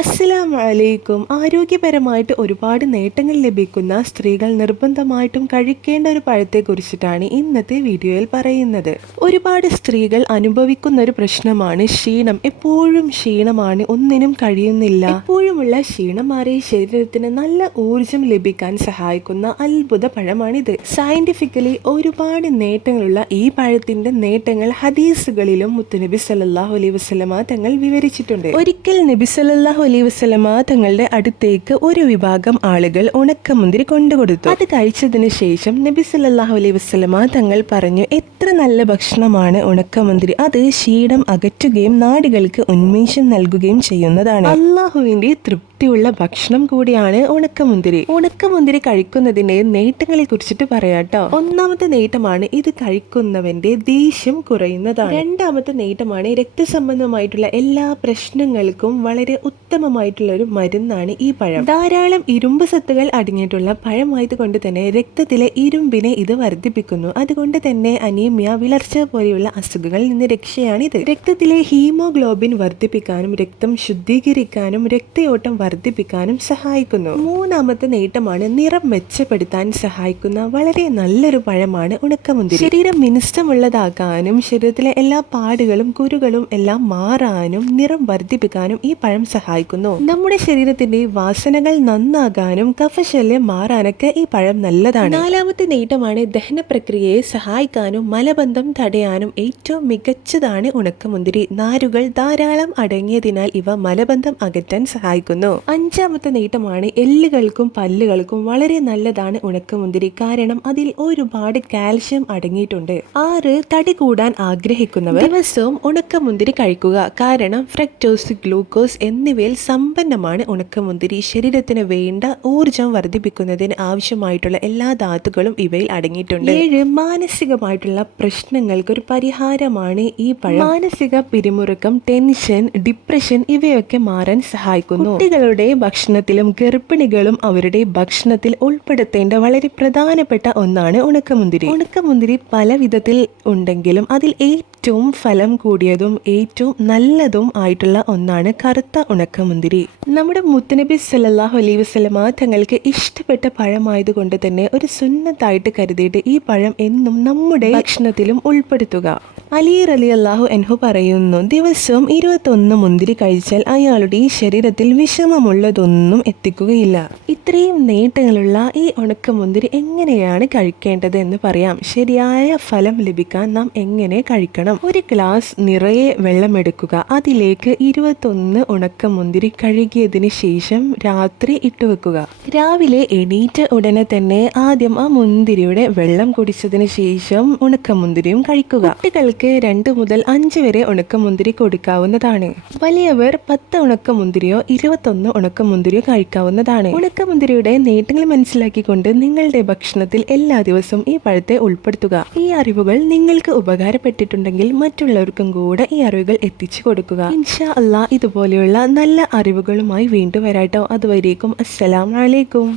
അസ്സലാമു അലൈക്കും. ആരോഗ്യപരമായിട്ട് ഒരുപാട് നേട്ടങ്ങൾ ലഭിക്കുന്ന സ്ത്രീകൾ നിർബന്ധമായിട്ടും കഴിക്കേണ്ട ഒരു പഴത്തെക്കുറിച്ചിട്ടാണ് ഇന്നത്തെ വീഡിയോയിൽ പറയുന്നത്. ഒരുപാട് സ്ത്രീകൾ അനുഭവിക്കുന്ന ഒരു പ്രശ്നമാണ് ക്ഷീണം. എപ്പോഴും ക്ഷീണമാണ്, ഒന്നിനും കഴിയുന്നില്ല. എപ്പോഴുമുള്ള ക്ഷീണം മാറി ശരീരത്തിന് നല്ല ഊർജം ലഭിക്കാൻ സഹായിക്കുന്ന അത്ഭുത പഴമാണിത്. സയന്റിഫിക്കലി ഒരുപാട് നേട്ടങ്ങളുള്ള ഈ പഴത്തിന്റെ നേട്ടങ്ങൾ ഹദീസുകളിലും മുത്തുനബി സല്ലല്ലാഹു അലൈഹി വസല്ലമ തങ്ങൾ വിവരിച്ചിട്ടുണ്ട്. ഒരിക്കൽ നബി സല്ലല്ലാഹു അലൈഹി വസല്ലമ തങ്ങളുടെ അടുത്തേക്ക് ഒരു വിഭാഗം ആളുകൾ ഉണക്കമുന്തിരി കൊണ്ടുകൊടുത്തു. അത് കഴിച്ചതിന് ശേഷം നബി സല്ലല്ലാഹു അലൈഹി വസല്ലമ തങ്ങൾ പറഞ്ഞു, എത്ര നല്ല ഭക്ഷണമാണ് ഉണക്കമുന്തിരി. അത് ക്ഷീണം അകറ്റുകയും നാടികൾക്ക് ഉന്മേഷം നൽകുകയും ചെയ്യുന്നതാണ്. അള്ളാഹുവിന്റെ തൃപ്തിയുള്ള ഭക്ഷണം കൂടിയാണ് ഉണക്കമുന്തിരി. ഉണക്കമുന്തിരി കഴിക്കുന്നതിന്റെ നേട്ടങ്ങളെ കുറിച്ചിട്ട് പറയാട്ടോ. ഒന്നാമത്തെ നേട്ടമാണ് ഇത് കഴിക്കുന്നവന്റെ ദേഷ്യം കുറയുന്നതാണ്. രണ്ടാമത്തെ നേട്ടമാണ് രക്തസംബന്ധമായിട്ടുള്ള എല്ലാ പ്രശ്നങ്ങൾക്കും വളരെ ഉത്തമമായിട്ടുള്ള ഒരു മരുന്നാണ് ഈ പഴം. ധാരാളം ഇരുമ്പ് സത്തുകൾ അടങ്ങിയിട്ടുള്ള പഴമായത് കൊണ്ട് തന്നെ രക്തത്തിലെ ഇരുമ്പിനെ ഇത് വർദ്ധിപ്പിക്കുന്നു. അതുകൊണ്ട് തന്നെ അനീമിയ, വിളർച്ച പോലെയുള്ള അസുഖങ്ങളിൽ നിന്ന് രക്ഷയാണിത്. രക്തത്തിലെ ഹീമോഗ്ലോബിൻ വർദ്ധിപ്പിക്കാനും രക്തം ശുദ്ധീകരിക്കാനും രക്തയോട്ടം വർദ്ധിപ്പിക്കാനും സഹായിക്കുന്നു. മൂന്നാമത്തെ നേട്ടമാണ് നിറം മെച്ചപ്പെടുത്താൻ സഹായിക്കുന്ന വളരെ നല്ലൊരു പഴമാണ് ഉണക്കമുന്തിരി. ശരീരം മിനുസമുള്ളതാക്കാനും ശരീരത്തിലെ എല്ലാ പാടുകളും കുരുകളും എല്ലാം മാറാനും നിറം വർദ്ധിപ്പിക്കാനും ഈ പഴം സഹായിക്കുന്നു. നമ്മുടെ ശരീരത്തിന്റെ വാസനകൾ നന്നാകാനും കഫശല്യം മാറാനൊക്കെ ഈ പഴം നല്ലതാണ്. നാലാമത്തെ നേട്ടമാണ് ദഹന പ്രക്രിയയെ സഹായിക്കാനും മലബന്ധം തടയാനും ഏറ്റവും മികച്ചതാണ് ഉണക്കമുന്തിരി. നാരുകൾ ധാരാളം അടങ്ങിയതിനാൽ ഇവ മലബന്ധം അകറ്റാൻ സഹായിക്കുന്നു. അഞ്ചാമത്തെ നേട്ടമാണ് എല്ലുകൾക്കും പല്ലുകൾക്കും വളരെ നല്ലതാണ് ഉണക്കമുന്തിരി. കാരണം അതിൽ ഒരുപാട് കാൽഷ്യം അടങ്ങിയിട്ടുണ്ട്. 6. തടി കൂടാൻ ആഗ്രഹിക്കുന്നവർ ദിവസവും ഉണക്കമുന്തിരി കഴിക്കുക. കാരണം ഫ്രക്ടോസ്, ഗ്ലൂക്കോസ് എന്നിവയിൽ സമ്പന്നമാണ് ഉണക്കമുന്തിരി. ശരീരത്തിന് വേണ്ട ഊർജം വർദ്ധിപ്പിക്കുന്നതിന് ആവശ്യമായിട്ടുള്ള എല്ലാ ധാതുക്കളും ഇവയിൽ അടങ്ങിയിട്ടുണ്ട്. 7. മാനസികമായിട്ടുള്ള പ്രശ്നങ്ങൾക്ക് ഒരു പരിഹാരമാണ് ഈ പഴം. മാനസിക പിരിമുറുക്കം, ടെൻഷൻ, ഡിപ്രഷൻ ഇവയൊക്കെ മാറാൻ സഹായിക്കുന്നു. കുട്ടികളുടെ ഭക്ഷണത്തിലും ഗർഭിണികളും അവരുടെ ഭക്ഷണത്തിൽ ഉൾപ്പെടുത്തേണ്ട വളരെ പ്രധാനപ്പെട്ട ഒന്നാണ് ഉണക്കമുന്തിരി. ഉണക്കമുന്തിരി പല വിധത്തിൽ ഉണ്ടെങ്കിലും അതിൽ ഏറ്റവും ഫലം കൂടിയതും ഏറ്റവും നല്ലതും ആയിട്ടുള്ള ഒന്നാണ് കറുത്ത ഉണക്കമുന്തിരി. നമ്മുടെ മുത്തുനബി സല്ലല്ലാഹു അലൈഹി വസല്ലമ തങ്ങൾക്ക് ഇഷ്ടപ്പെട്ട പഴമായതുകൊണ്ട് തന്നെ ഒരു സുന്നത്തായിട്ട് കരുതിയിട്ട് ഈ പഴം എന്നും നമ്മുടെ ഭക്ഷണത്തിലും ഉൾപ്പെടുത്തുക. അലി റളിയല്ലാഹു അൻഹു പറയുന്നു, ദിവസവും 21 മുന്തിരി കഴിച്ചാൽ അയാളുടെ ശരീരത്തിൽ വിഷമമുള്ളതൊന്നും എത്തിക്കുകയില്ല. ഇത്രയും നേട്ടങ്ങളുള്ള ഈ ഉണക്കമുന്തിരി എങ്ങനെയാണ് കഴിക്കേണ്ടത് എന്ന് പറയാം. ശരിയായ ഫലം ലഭിക്കാൻ നാം എങ്ങനെ കഴിക്കണം? ഒരു ഗ്ലാസ് നിറയെ വെള്ളമെടുക്കുക. അതിലേക്ക് 21 ഉണക്കമുന്തിരി കഴുകിയതിന് ശേഷം രാത്രി ഇട്ടുവെക്കുക. രാവിലെ എണീറ്റ ഉടനെ തന്നെ ആദ്യം ആ മുന്തിരിയുടെ വെള്ളം കുടിച്ചതിന് ശേഷം ഉണക്കമുന്തിരിയും കഴിക്കുക. കുട്ടികൾക്ക് 2 മുതൽ 5 വരെ ഉണക്കമുന്തിരി കൊടുക്കാവുന്നതാണ്. വലിയവർ 10 ഉണക്കമുന്തിരിയോ 21 ഉണക്കമുന്തിരിയോ കഴിക്കാവുന്നതാണ്. ഉണക്കമുന്തിരിയുടെ നേട്ടങ്ങൾ മനസ്സിലാക്കിക്കൊണ്ട് നിങ്ങളുടെ ഭക്ഷണത്തിൽ എല്ലാ ദിവസവും ഈ പഴത്തെ ഉൾപ്പെടുത്തുക. ഈ അറിവുകൾ നിങ്ങൾക്ക് ഉപകാരപ്പെട്ടിട്ടുണ്ടെങ്കിൽ മറ്റുള്ളവർക്കും കൂടെ ഈ അറിവുകൾ എത്തിച്ചു കൊടുക്കുക. ഇൻഷാ അല്ലാഹ് ഇതുപോലെയുള്ള നല്ല അറിവുകളുമായി വീണ്ടും വരാട്ടോ. അതുവരേക്കും അസ്സലാമു അലൈക്കും.